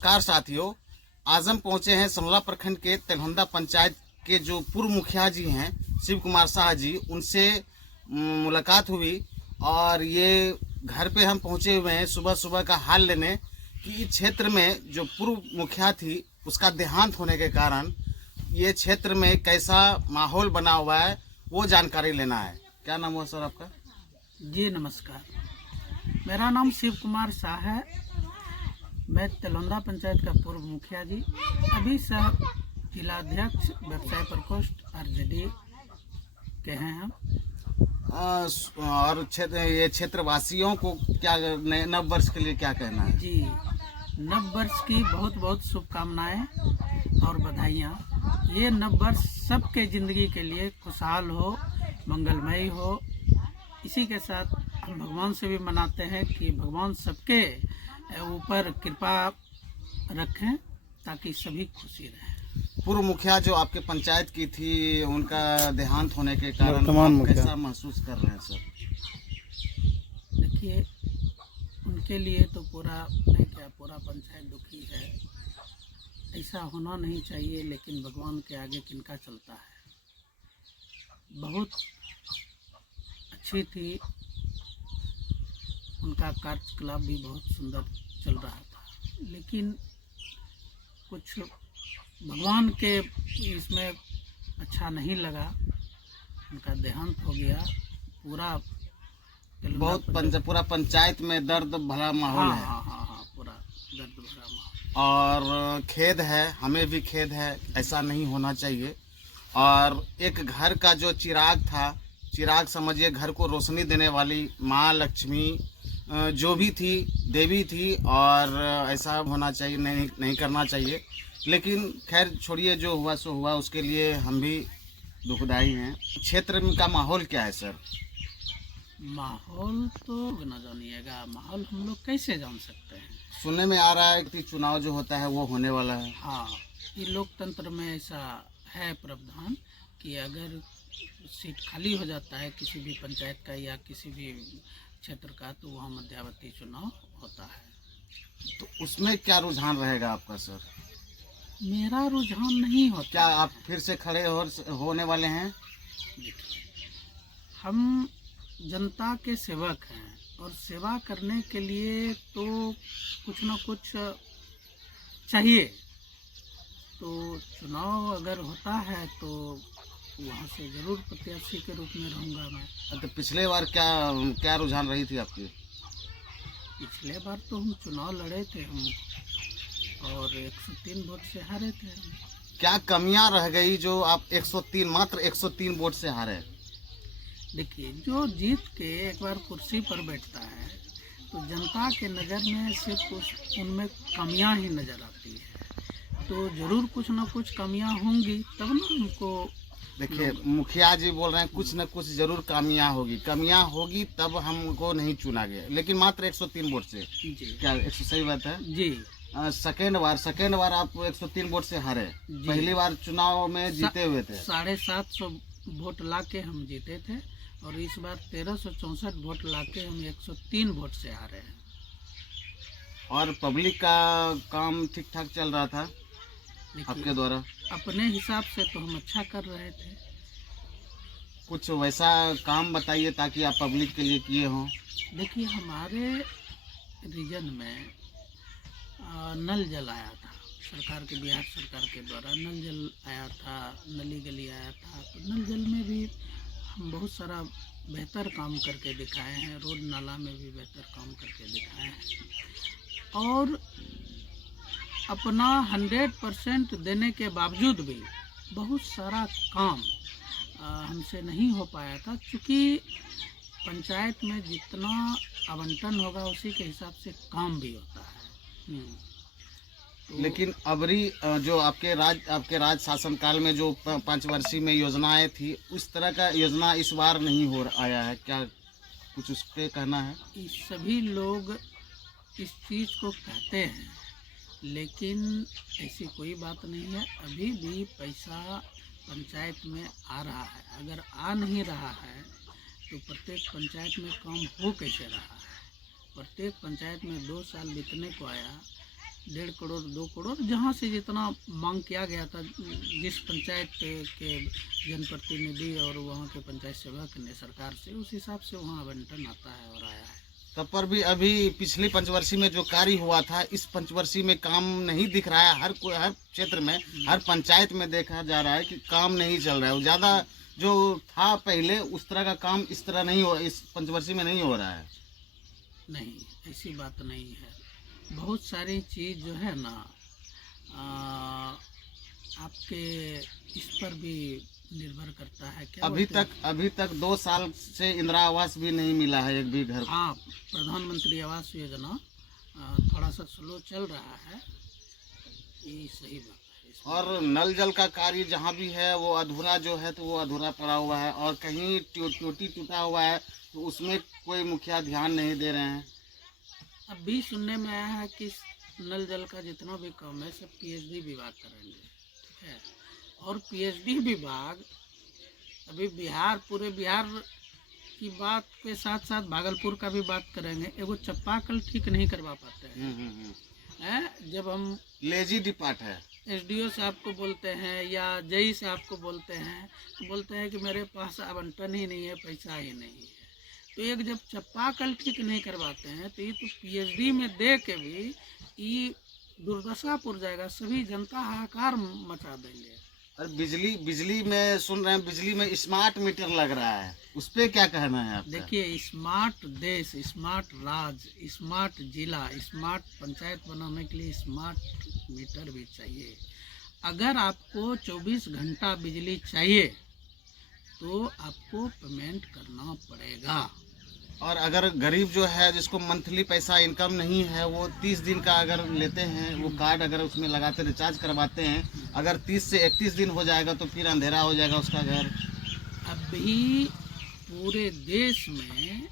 नमस्कार साथियों, आज हम पहुंचे हैं समला प्रखंड के तेलहंदा पंचायत के जो पूर्व मुखिया जी हैं शिव कुमार शाह जी, उनसे मुलाकात हुई और ये घर पे हम पहुंचे हुए हैं सुबह सुबह का हाल लेने कि इस क्षेत्र में जो पूर्व मुखिया थी उसका देहांत होने के कारण ये क्षेत्र में कैसा माहौल बना हुआ है वो जानकारी लेना है। क्या नाम हुआ सर आपका? जी नमस्कार, मेरा नाम शिव कुमार शाह है। मैं तेलहंदा पंचायत का पूर्व मुखिया जी, अभी सह जिलाध्यक्ष व्यवसाय प्रकोष्ठ आरजेडी के हैं हम। और ये क्षेत्रवासियों को क्या नव वर्ष के लिए क्या कहना है? जी, नव वर्ष की बहुत बहुत शुभकामनाएं और बधाइयाँ। ये नव वर्ष सबके ज़िंदगी के लिए खुशहाल हो, मंगलमय हो। इसी के साथ हम भगवान से भी मनाते हैं कि भगवान सबके ऊपर कृपा रखें ताकि सभी खुशी रहें। पूर्व मुखिया जो आपके पंचायत की थी उनका देहांत होने के कारण आप कैसा महसूस कर रहे हैं सर? देखिए, उनके लिए तो पूरा पंचायत दुखी है। ऐसा होना नहीं चाहिए, लेकिन भगवान के आगे किनका चलता है। बहुत अच्छी थी, उनका कार्यकलाप भी बहुत सुंदर चल रहा था, लेकिन कुछ भगवान के इसमें अच्छा नहीं लगा, उनका देहांत हो गया। पूरा पंचायत में दर्द भरा माहौल है। हाँ, पूरा दर्द भरा माहौल। और खेद है, हमें भी खेद है, ऐसा नहीं होना चाहिए। और एक घर का जो चिराग था, चिराग समझिए घर को रोशनी देने वाली माँ लक्ष्मी जो भी थी, देवी थी, और ऐसा होना चाहिए नहीं करना चाहिए। लेकिन खैर छोड़िए, जो हुआ सो हुआ, उसके लिए हम भी दुखदाई हैं। क्षेत्र का माहौल क्या है सर? माहौल तो न जानिएगा, माहौल हम लोग कैसे जान सकते हैं? सुनने में आ रहा है कि चुनाव जो होता है वो होने वाला है। हाँ, ये लोकतंत्र में ऐसा है प्रावधान कि अगर सीट खाली हो जाता है किसी भी पंचायत का या किसी भी क्षेत्र का, तो वहाँ मध्यावधि चुनाव होता है। तो उसमें क्या रुझान रहेगा आपका सर? मेरा रुझान नहीं होता। क्या आप फिर से खड़े होने वाले हैं? देखिए, हम जनता के सेवक हैं और सेवा करने के लिए तो कुछ न कुछ चाहिए। तो चुनाव अगर होता है तो वहाँ से ज़रूर प्रत्याशी के रूप में रहूँगा मैं। तो पिछले बार क्या रुझान रही थी आपकी? पिछले बार तो हम चुनाव लड़े थे हम, और 103 वोट से हारे थे हम। क्या कमियां रह गई जो आप मात्र 103 वोट से हारे? देखिए, जो जीत के एक बार कुर्सी पर बैठता है तो जनता के नज़र में सिर्फ उनमें कमियां ही नज़र आती है। तो ज़रूर कुछ ना कुछ कमियां होंगी, तब ना हमको। देखिए, मुखिया जी बोल रहे हैं कुछ न कुछ जरूर कमियां होगी तब हमको नहीं चुना गया, लेकिन मात्र 103 वोट से। जी, क्या 100 सही बात है जी। सेकेंड बार आप 103 वोट से हारे। पहली बार चुनाव में जीते हुए थे। 750 वोट ला के हम जीते थे, और इस बार 1364 वोट ला के हम 103 वोट से हारे हैं। और पब्लिक का काम ठीक ठाक चल रहा था आपके द्वारा? अपने हिसाब से तो हम अच्छा कर रहे थे। कुछ वैसा काम बताइए ताकि आप पब्लिक के लिए किए हों। देखिए, हमारे रीजन में नल जल आया था, बिहार सरकार के द्वारा नल जल आया था, नली गली आया था। तो नल जल में भी हम बहुत सारा बेहतर काम करके दिखाए हैं, रोड नाला में भी बेहतर काम करके दिखाए हैं। और अपना 100% देने के बावजूद भी बहुत सारा काम हमसे नहीं हो पाया था, क्योंकि पंचायत में जितना आवंटन होगा उसी के हिसाब से काम भी होता है। तो लेकिन अबरी जो आपके राज शासनकाल में जो 5 वर्षीय में योजनाएं थी, उस तरह का योजना इस बार नहीं आया है क्या? कुछ उस पर कहना है? सभी लोग इस चीज़ को कहते हैं, लेकिन ऐसी कोई बात नहीं है। अभी भी पैसा पंचायत में आ रहा है। अगर आ नहीं रहा है तो प्रत्येक पंचायत में काम हो कैसे रहा है? प्रत्येक पंचायत में 2 साल बीतने को आया, 1.5 करोड़ 2 करोड़ जहाँ से जितना मांग किया गया था, जिस पंचायत के जनप्रतिनिधि और वहाँ के पंचायत सेवक ने सरकार से, उस हिसाब से वहाँ आवंटन आता है और आया है। तब पर भी अभी पिछली पंचवर्षीय में जो कार्य हुआ था, इस पंचवर्षीय में काम नहीं दिख रहा है। हर क्षेत्र में, हर पंचायत में देखा जा रहा है कि काम नहीं चल रहा है। ज़्यादा जो था पहले उस तरह का काम इस तरह नहीं हो, इस पंचवर्षीय में नहीं हो रहा है। नहीं, ऐसी बात नहीं है। बहुत सारी चीज़ जो है ना, आपके इस पर भी निर्भर करता है। क्या अभी तक 2 साल से इंदिरा आवास भी नहीं मिला है, एक भी घर। हाँ, प्रधानमंत्री आवास योजना थोड़ा सा स्लो चल रहा है, ये सही बात है। और नल जल का कार्य जहाँ भी है वो अधूरा जो है, तो वो अधूरा पड़ा हुआ है। और कहीं टूटी टूटा हुआ है तो उसमें कोई मुखिया ध्यान नहीं दे रहे हैं। अभी सुनने में आया है कि नल जल का जितना भी काम है सब पीएचडी विभाग करेंगे, ठीक है। और पीएचडी विभाग अभी पूरे बिहार की बात के साथ साथ भागलपुर का भी बात करेंगे। एगो चापाकल ठीक नहीं करवा पाते हैं। जब हम लेजी डिपार्ट है, एसडीओ साहब को बोलते हैं या जेई साहब को बोलते हैं, तो बोलते हैं कि मेरे पास आवंटन ही नहीं है, पैसा ही नहीं है। तो एक जब चापाकल ठीक नहीं करवाते हैं तो ये तो पीएचडी में दे के भी ये दुर्दशा पुर जाएगा, सभी जनता हाहाकार मचा देंगे। और बिजली में सुन रहे हैं, बिजली में स्मार्ट मीटर लग रहा है, उस पर क्या कहना है आपका? देखिए, स्मार्ट देश, स्मार्ट राज्य, स्मार्ट जिला, स्मार्ट पंचायत बनाने के लिए स्मार्ट मीटर भी चाहिए। अगर आपको 24 घंटा बिजली चाहिए तो आपको पेमेंट करना पड़ेगा। और अगर गरीब जो है, जिसको मंथली पैसा इनकम नहीं है, वो 30 दिन का अगर लेते हैं, वो कार्ड अगर उसमें लगाते रिचार्ज करवाते हैं, अगर 30 से 31 दिन हो जाएगा तो फिर अंधेरा हो जाएगा उसका घर। अभी पूरे देश में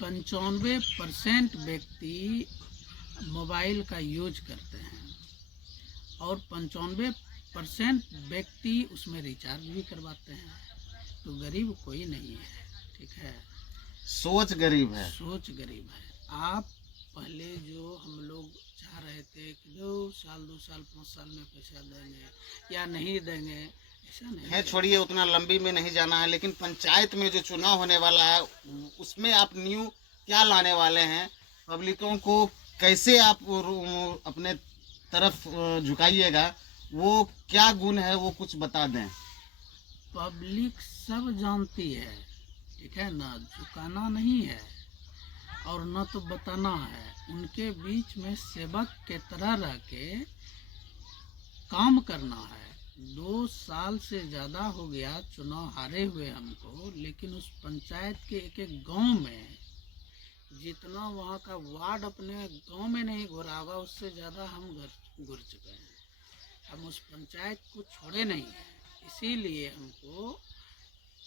95% व्यक्ति मोबाइल का यूज करते हैं और 95% व्यक्ति उसमें रिचार्ज भी करवाते हैं। तो गरीब कोई नहीं है, ठीक है। सोच गरीब है, सोच गरीब है। आप पहले जो हम लोग चाह रहे थे कि 2 साल 5 साल में पैसा देंगे या नहीं देंगे, ऐसा नहीं है। छोड़िए, उतना लंबी में नहीं जाना है। लेकिन पंचायत में जो चुनाव होने वाला है उसमें आप न्यू क्या लाने वाले हैं? पब्लिकों को कैसे आप अपने तरफ झुकाइएगा? वो क्या गुण है, वो कुछ बता दें। पब्लिक सब जानती है, ठीक है ना। झुकाना नहीं है और न तो बताना है। उनके बीच में सेवक के तरह रह के काम करना है। 2 साल से ज़्यादा हो गया चुनाव हारे हुए हमको, लेकिन उस पंचायत के एक गांव में जितना वहाँ का वार्ड अपने गांव में नहीं घुरा होगा, उससे ज़्यादा हम घुर चुके हैं। हम उस पंचायत को छोड़े नहीं हैं। इसीलिए हमको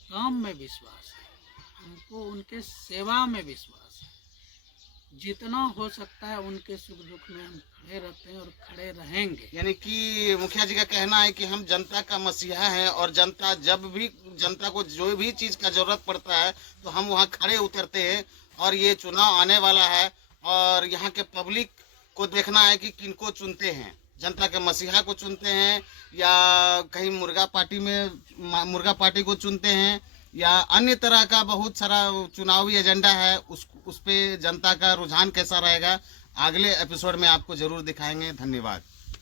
काम में विश्वास है, हमको उनके सेवा में विश्वास है। जितना हो सकता है उनके सुख दुख में हम खड़े रहते हैं और खड़े रहेंगे। यानी कि मुखिया जी का कहना है कि हम जनता का मसीहा हैं और जनता को जो भी चीज़ का जरूरत पड़ता है तो हम वहाँ खड़े उतरते हैं। और ये चुनाव आने वाला है और यहाँ के पब्लिक को देखना है कि किनको चुनते हैं, जनता के मसीहा को चुनते हैं या कहीं मुर्गा पार्टी को चुनते हैं या अन्य तरह का बहुत सारा चुनावी एजेंडा है। उस पे जनता का रुझान कैसा रहेगा, अगले एपिसोड में आपको जरूर दिखाएंगे। धन्यवाद।